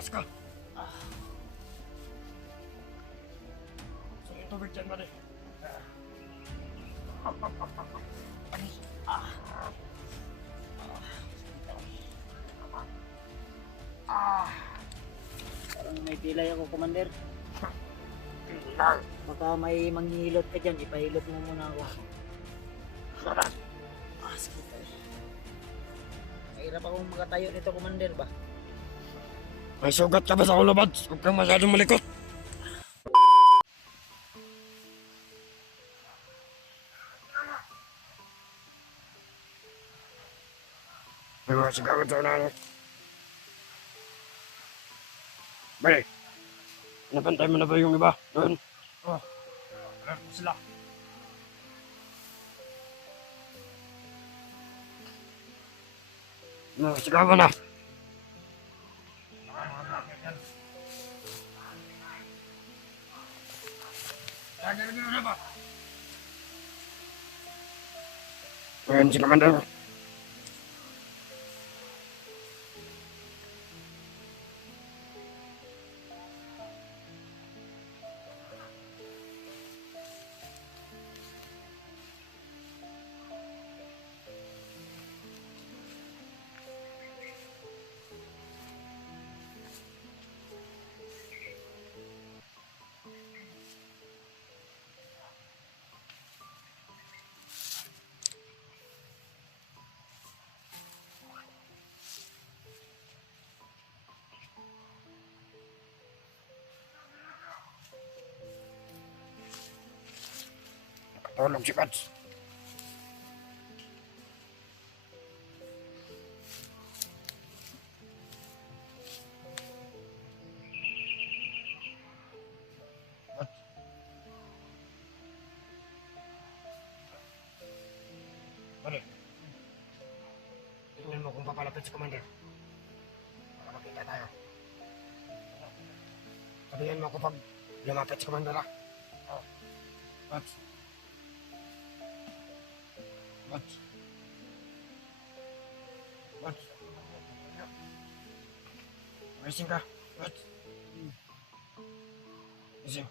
Magpakalakas ka. So yung tubig dyan, mali. Parang may pilay ako, Commander. Pilay. Baka may manghihilot ka dyan, ipahilot mo muna ako. Sige tayo. Mahirap akong makatayo nito, Commander ba? May sugat ka ba sa ulo, Bads? Huwag kang masyadong malikot. May mga sigawan sa unahan. Bale, napantay mo na ba yung iba? Doon? Oh, alert mo sila. Mga sigawan na. Ayan si Commander. Nakatulog si Bads. Balik. Tingnan mo kung papalapit si Commander. Para makita tayo. Sabihin mo ako pag lumapit si Commander, ha? Oh. Bads. Bads. Bads. Gising ka. Bads. Gising.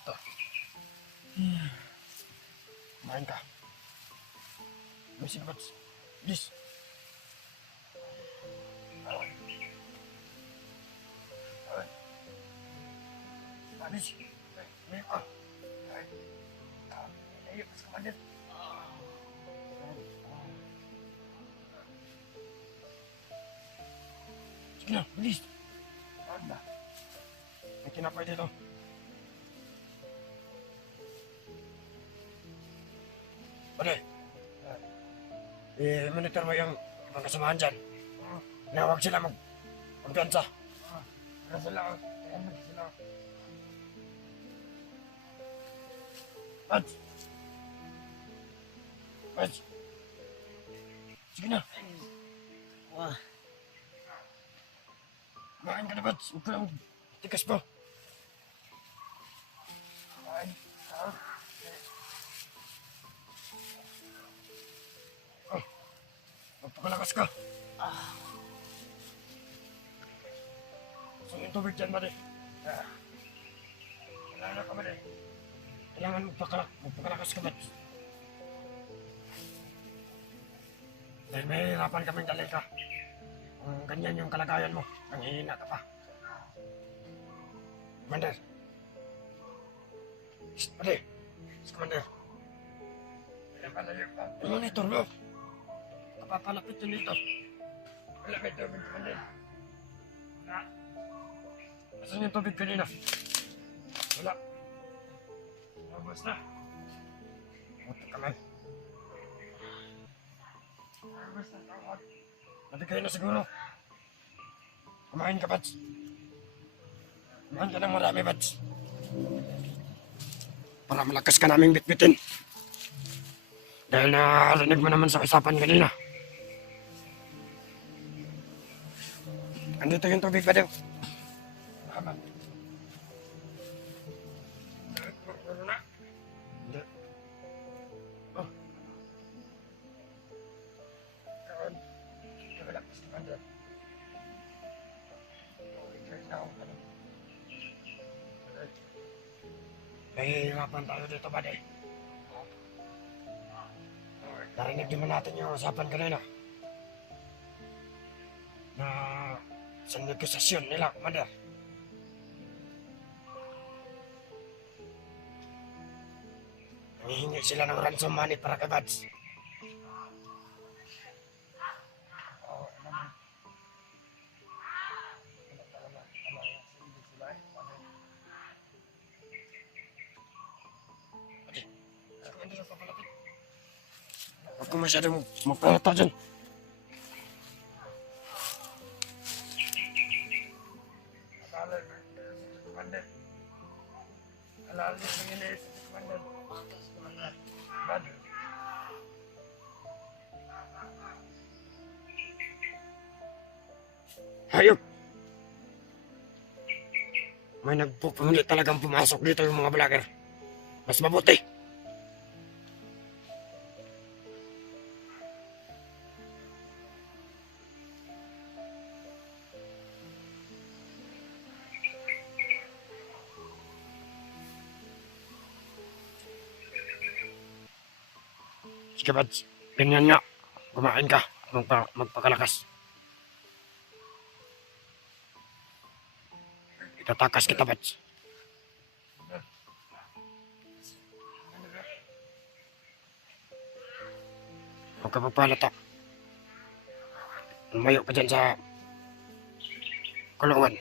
Ito. Kumain ka. Gising ka, Bads. Bilis. Bilis. Ngayon ka. Ayun, mas Commander. Sige na, bilis. Anda. May tinapay dito. Pare, monitor mo yung ibang kasamahan dyan. Na huwag sila magpiansa. Ano sila? Ano sila? Bads! Bads! Sige na. Wah, Kumain ka na, Bads. Huwag ka lang tikas mo. Kumain. Oh, magpakalakas ka. So yung tubig dyan, Mari. Kailangan ka, Mari. Kailangan magpakalakas ka, Bads. Dahil may hirapan kaming dali ka. Kung ganyan yung kalagayan mo, nanghihina ka pa. Commander. Shh, Mari. Shh, Commander. Yung monitor mo. Kapapalapit yun dito. Wala may tubig, Commander. Wala. Nasaan yung tubig kanina? Wala. Labas na. Buti ka man. Labas na, tawag. Nabigay na siguro. Kumain ka, Bads. Kumain ka ng marami, Bads. Para malakas ka naming bitbitin. Dahil narinig mo naman sa usapan kanina. Andito yung tubig, Badew. Tama. Nahihirapan tayo dito, buddy. Narinig din natin yung usapan kanina na sa negosasyon nila, Commander. Nangihingi sila ng ransom money para kay Buds. Huwag ko masyadong magpalata dyan. Hayop! May nagpupulit talagang pumasok dito yung mga vlogger. Mas mabuti. Sige, Buds. Ganyan nga. Kumain ka. Magpakalakas. Itatakas kita, Buds. Huwag ka magpalata. Lumayo ka dyan sa kulungan.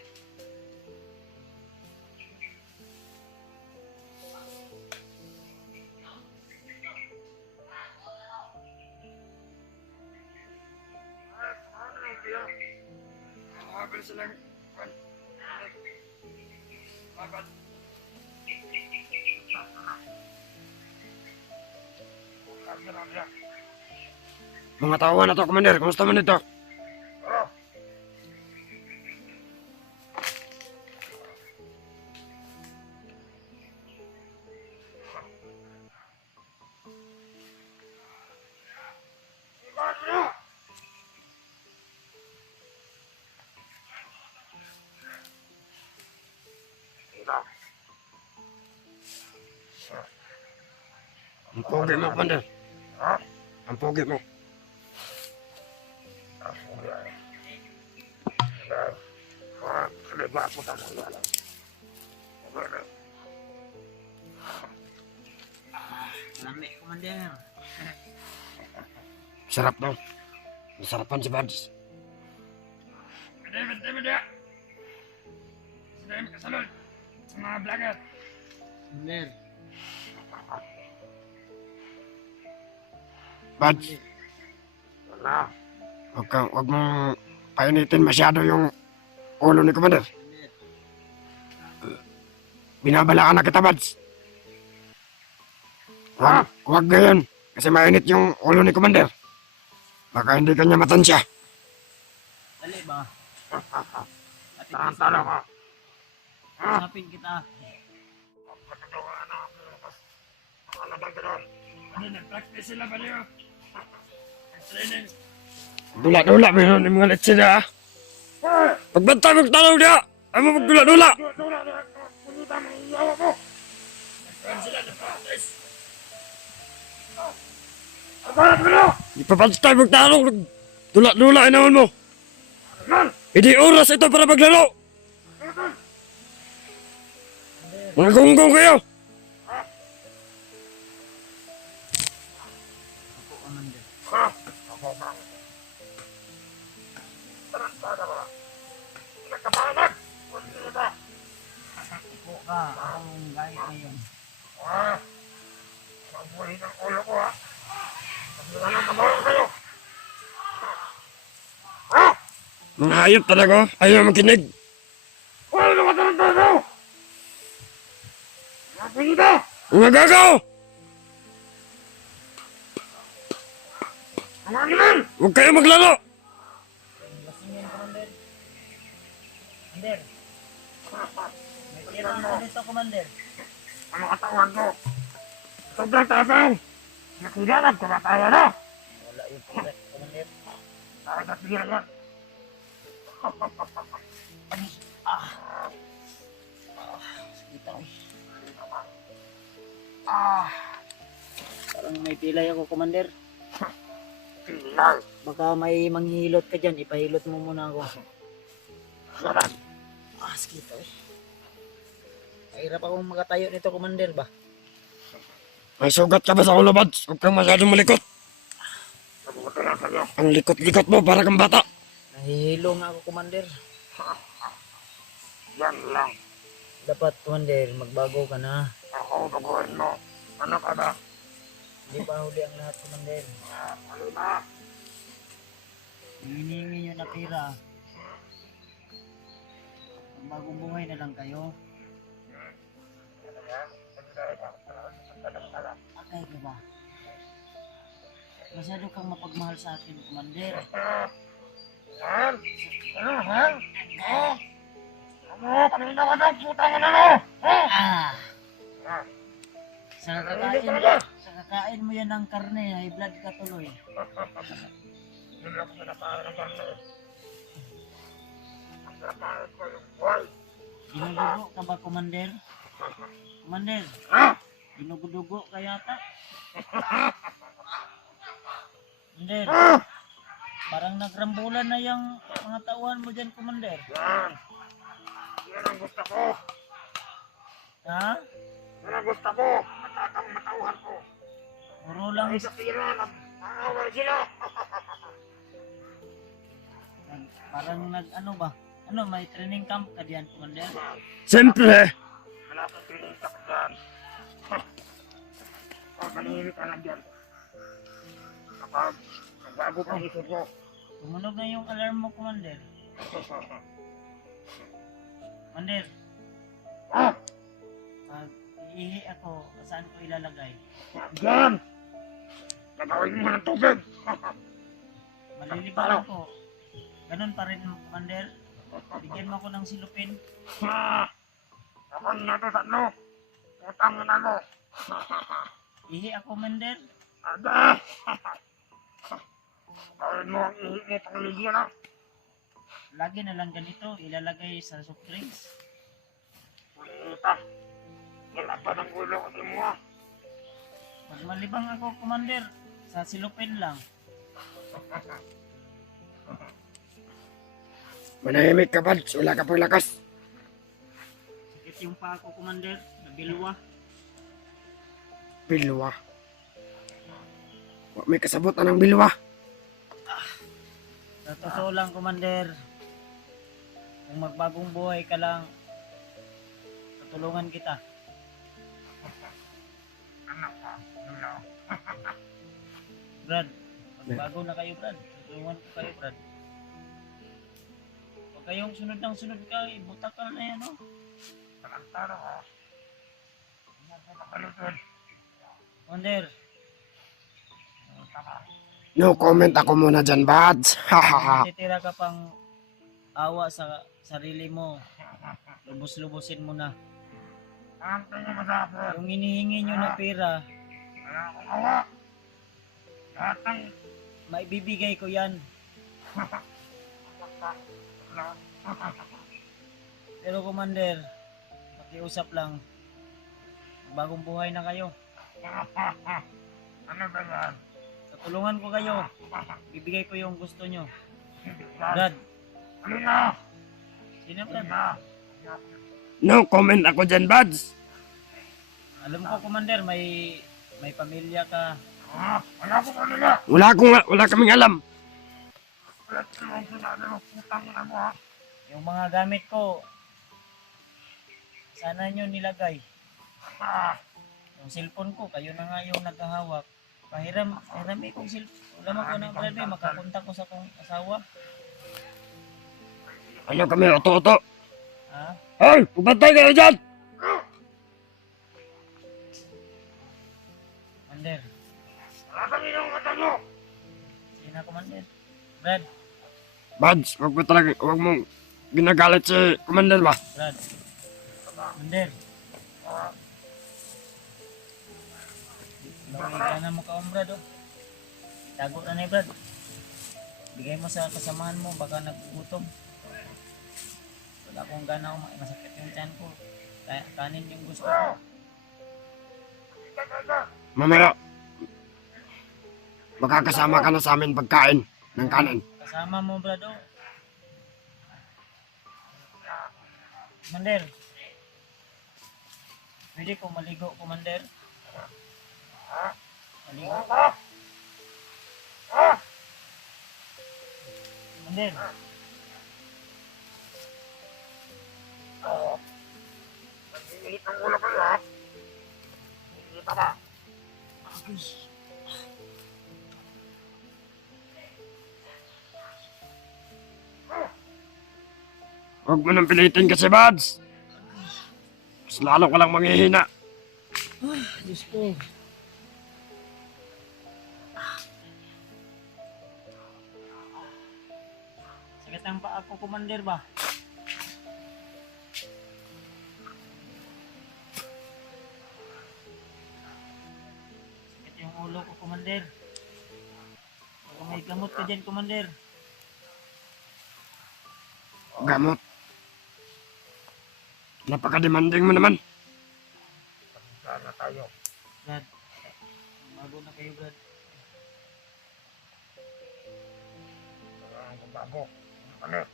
Mga tauhan na to, Commander. Kumusta man ito? Ang pogi mo, Commander. Ang pogi mo. Lami, Commander. Sarap daw. Masarapan si Buds. Sila kasalod sa mga vlogger. Commander. Buds. Huwag mong painitin masyado yung ulo ni Commander. Binabalaan na kita, Buds. Huwag ngayon. Kasi mainit yung ulo ni Commander. Baka hindi kanya matansya. Dali ba? Tara ka. Usapin kita. Nag-practice sila ba niyo? Training. Dula-dula ba yun yung mga letsida, ah? Pagbantay mong tanaw niya! Ay mo magdula-dula! Dula-dula! Punuta mo yung yawa mo! Nag-practice sila, nag-practice! Agad mo na! Ipapantay mong tanaw! Dula-dula ay naman mo! Hindi oras ito para maglaro! Mga gunggong kayo! Ako, Commander. Ako ka. Akong gaya ngayon. Mga hayop talaga, ayaw makinig. Mga gagaw! Huwag kayo maglaro! Lasingin, Commander. Commander. May tira mo dito, Commander. Ano katawan mo? Sobrang tapang! Nakilalag ka na tayo na! Wala yung tira, Commander. Tayo na siya yan! Ah. Kita ko. Parang may pilay ako, Commander. Pilay. Baka may manghihilot ka dyan, ipahilot mo muna ako. Sige to eh. Mahirap akong makatayo nito, Commander ba? May sugat ka ba sa ulo, Bads? Huwag kang masyadong malikot. Ang likot-likot mo para kang bata. Nahihilo nga ako, Commander. Yan lang. Dapat, Commander, magbago ka na. Ako baguhin mo. Ano ka ba? Hindi pa huli ang lahat, Commander. Ano na? Hinihingi nyo na pera. Magbagong buhay na lang kayo. Akay ka ba? Masyado kang mapagmahal sa akin, Commander. Yan? Ano, ha? Ano? Kanina ka na, putang ina mo! Sa kakain mo yan ng karne, high blood ka tuloy. Hindi ako pinakain ng karne. Ang pinakain ko yung buhay. Dinudugo ka ba, Commander? Commander, dinudugo ka yata? Commander, parang nagrambulan na yung mga tauhan mo dyan, Commander. Yan. Yan ang gusto ko. Ha? Yan ang gusto ko. Matatang matauhan ko. Puro lang, Ay, sa tira, nag-awal sila. parang ano ba? Ano, may training camp ka diyan, Commander? Siyempre. Wala kang pinita ka dyan. Manihili ka lang dyan. Kapag nagbago pang isip ko. Tumunog na yung alarm mo, Commander. Commander, pag iihi ako, saan ko ilalagay? Diyan! Gagawin mo ng tubig! Maliliban ako. Ganun pa rin, Commander. Bigyan mo ako ng silupin. Ako na to sa ano? Utang na mo! Ihi ako, Commander. Ada! Gawin mo ang ihi mo pang ligyan na. Lagi na lang ganito, ilalagay sa soft drinks. Ulita! Wala pa ng ulo kasi mo ah. Pag malibang ako, Commander, sa silupin lang. Manahimik ka, Bads. Wala ka pang lakas. Sakit yung pa ako, Commander. Nabilwa. Bilwa. May kasabot na ng bilwa. Sa totoo lang, Commander, kung magbagong buhay ka lang, tutulungan kita. Brad, magbago na kayo, Brad. Tutulungan ko kayo, Brad. Huwag kayong sunod ng sunod ka, ibutak ka na yan, oh. Talantaro ka. Hindi ako makalutod. Commander, No comment ako muna dyan, Bads. Hahaha. titira ka pang awa sa sarili mo. Lubos-lubosin mo na. Ang tingin mo sa akin. Yung hinihingi nyo na pera, Wala akong awa. Lahat ng maibibigay ko yan. Pero Commander, pakiusap lang. Bagong buhay na kayo. Ano ba yan? Tutulungan ko kayo. Bibigay ko yung gusto nyo. Brad, Ano na? sino Brad? No comment ako dyan, Bads. Alam ko, Commander, may pamilya ka. Wala ko kanila. Wala kaming alam. Wala kaming sinabi mo, putang na mo ha. Yung mga gamit ko, sana nyo nilagay. Yung cellphone ko, kayo na nga yung naghahawak. Pahiram ikong cellphone. Alam ko na, Brad, makapunta ko sa kong asawa. Ano kami, oto-oto? Ha? Hoy, pupantay kayo dyan! Commander, Wala kami yung kata nyo. sige na, Commander. Brad, Bads, wag mong ginagalit si Commander ba? Brad. Commander. Laway ka na mo ka, Brad, oh. Tago na ni Brad. Bigay mo sa kasamahan mo, baka nagugutom. Pag akong ganaw, masakit yung tiyan ko. Kaya kanin yung gusto ko. Mamaya, makakasama ka na sa amin pagkain ng kanin. Kasama mo, brado. Commander. Pwede ko maligo, Commander. Maligo. Commander. Nag-iinit ang ulo ko ha. Nag-iinit ka. Huwag mo nang pilitin kasi, Bads. Mas lalo ka lang manghihina. Diyos ko. Sakit ang paa ko, Commander ba? Sakit yung ulo ko, Commander. Baka may gamot ka dyan, Commander. Gamot. Napaka-demanding mo naman. Sana tayo. Brad, bago na kayo, Brad. Bago. Ano?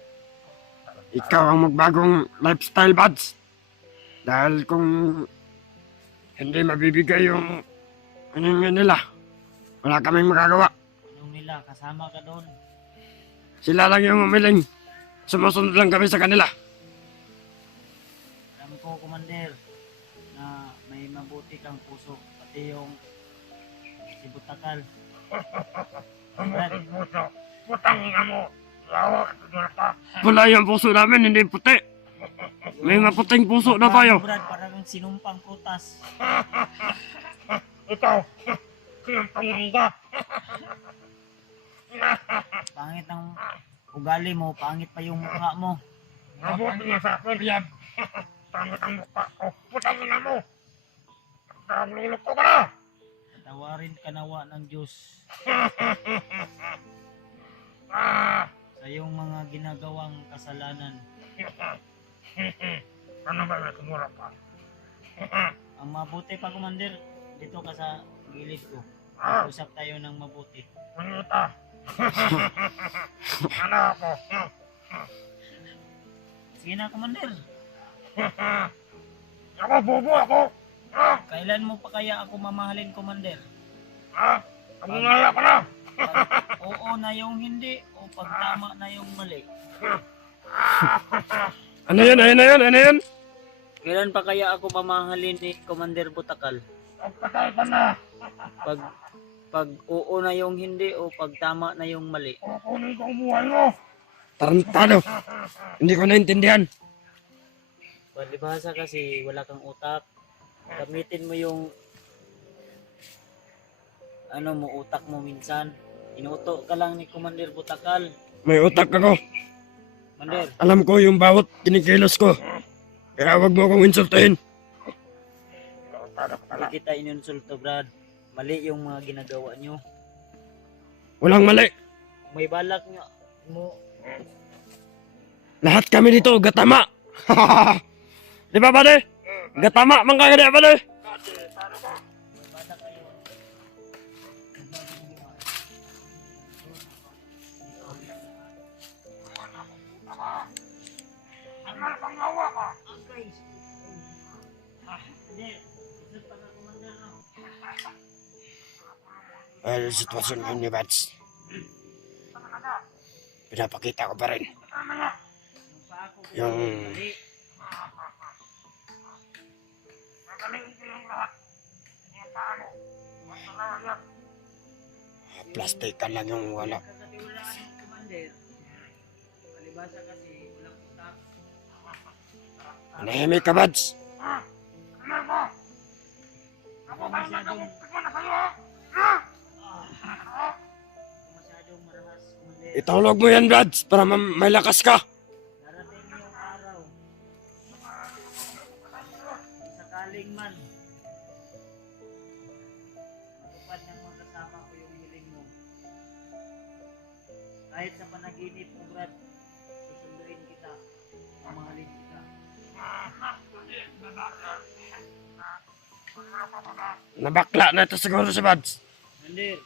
Ikaw ang magbagong lifestyle, Bads. Dahil kung hindi mabibigay yung ano nila, wala kaming magagawa. Anong nila, kasama ka doon. Sila lang yung umiling. Sumusunod lang kami sa kanila. Alam ko, Commander, na may mabuti kang puso. Pati yung si Butakal. Brad, Putang ina mo. Pula yung puso namin, hindi puti. May maputing puso na tayo. Brad, parang sinumpang prutas. Ikaw, sinumpang ka. Pangit ang ugali mo, pangit pa yung mukha mo. Mabuti nga sa akin, Riyad. Pangit ang mukha ko. Putang ina mo. Naglulok ko ka na. Tawarin ka nawa ng Diyos sa iyong mga ginagawang kasalanan. Ano ba yung siguro pa? Ang mabuti pa, Commander, dito ka sa gilid ko. Usap tayo ng mabuti. Manita. Ano ako? Sige na, Commander. Ako, bobo ako. Kailan mo pa kaya ako mamahalin, Commander? Ang ngaya ka na. Pag oo na yung hindi o pag tama na yung mali. Ano yan? Ano yan? Ano yan? Kailan pa kaya ako mamahalin ni Commander Butakal? Pagpatay ka na. Pag oo na yung hindi o pag tama na yung mali. Kukunin ko ang buhay mo. Tarantado. Hindi ko naintindihan. Palibhasa kasi wala kang utak. Gamitin mo yung ano mo, utak mo minsan. Inuto ka lang ni Commander Butakal. May utak ako. Commander, Alam ko yung bawat kinikilos ko. Kaya wag mo akong insultahin. hindi kita inunsulto, Brad. Mali yung mga ginagawa nyo. Walang mali. May balak nyo mo. Lahat kami dito, gatama. Di ba, bade? Gatama, man kagad, bade. May balak kayo. Well, sitwasyon ngayon ni Bats. Pinapakita ko pa rin. Yung plastikan lang yung wala. Kagatiwalaan ng Commander. Palibasa kasi walang utak. Manahimik ka, Bats. Masyadong marahas, Commander. Itulog mo yan, Bats, para may lakas ka. Darating yung araw. Sakaling man. Matupad ng mga kasama ko yung hiling mo. Kahit sa panaginip mo, Brad, susunduin kita. Mamahalin kita. Nabakla na ito siguro si Bads. Commander.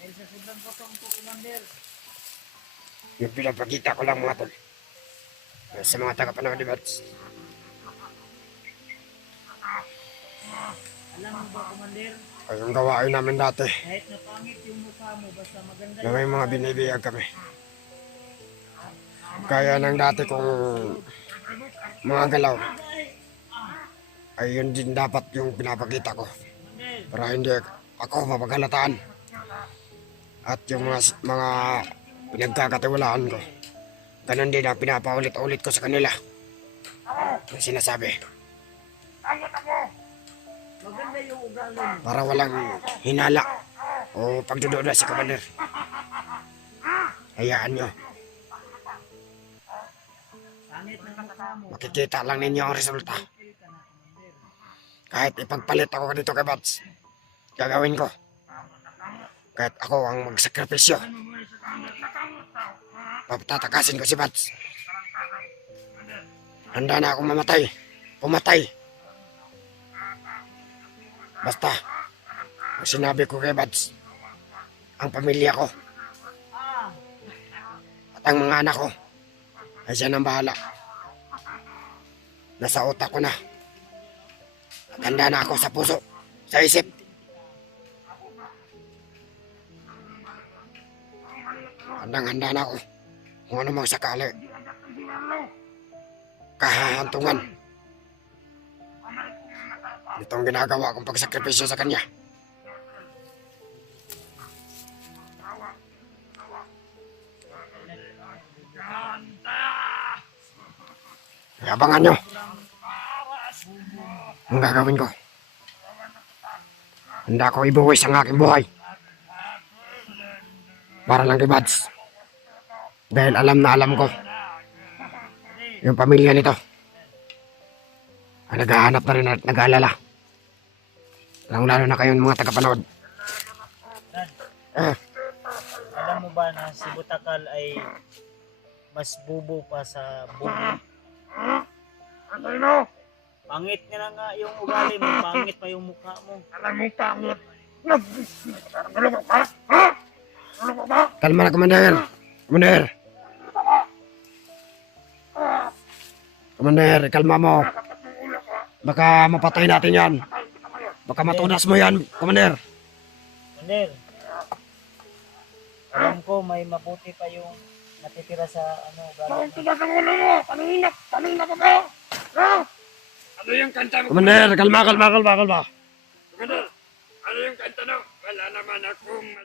Dahil sa sobrang gutom ko, Commander. Yung pinapakita ko lang mga tol. Sa mga tagapanood ni Bads. Alam mo ba, Commander? Ay, yung gawain namin dati. Kahit na pangit yung mukha mo, basta maganda Na may mga binibiyag kami. Kaya ng dati kong mga galaw. Ay yun din dapat yung pinapakita ko. Para hindi ako mapaghalataan. At yung mga pinagkakatiwalaan ko. Ganon din ang pinapaulit-ulit ko sa kanila. Yung sinasabi. Maganda yung ugali mo. Para walang hinala o pagdududa si Commander. Hayaan nyo. Pangit ng mukha mo. Makikita lang ninyo ang resulta. Feel ka na, Commander. Kahit ipagpalit ako dito kay Bats, gagawin ko. Kahit ako ang magsakripisyo. Patatakasin ko si Bats. Handa na akong mamatay. Pumatay. Basta, ang sinabi ko kay Bats, ang pamilya ko at ang mga anak ko ay siya nang bahala. Nasa utak ko na. At handa na ako sa puso, sa isip. Handang-handa na ako kung ano mang sakali. Kahahantungan. Itong ginagawa kong pagsakripisyo sa kanya. Abangan nyo ang gagawin ko. Handa ko ibuwis ang aking buhay. Para lang kay Bads. Dahil alam na alam ko yung pamilya nito ang naghahanap na rin at nag-aalala. Lalo na kayong mga tagapanood. Alam mo ba na si Butakal ay mas bubo pa sa bubo? Pangit nga na nga yung ugali mo, pangit pa yung mukha mo. Kalma na, Commander. Commander. Commander, kalma mo. Baka mapatay natin yan. Baka matunas mo yan, Commander. Commander, alam ko may mabuti pa yung natitira sa ano ugali mo. Ano yung kanta mo? Commander, kalma. Commander, ano yung kanta mo? Wala naman akong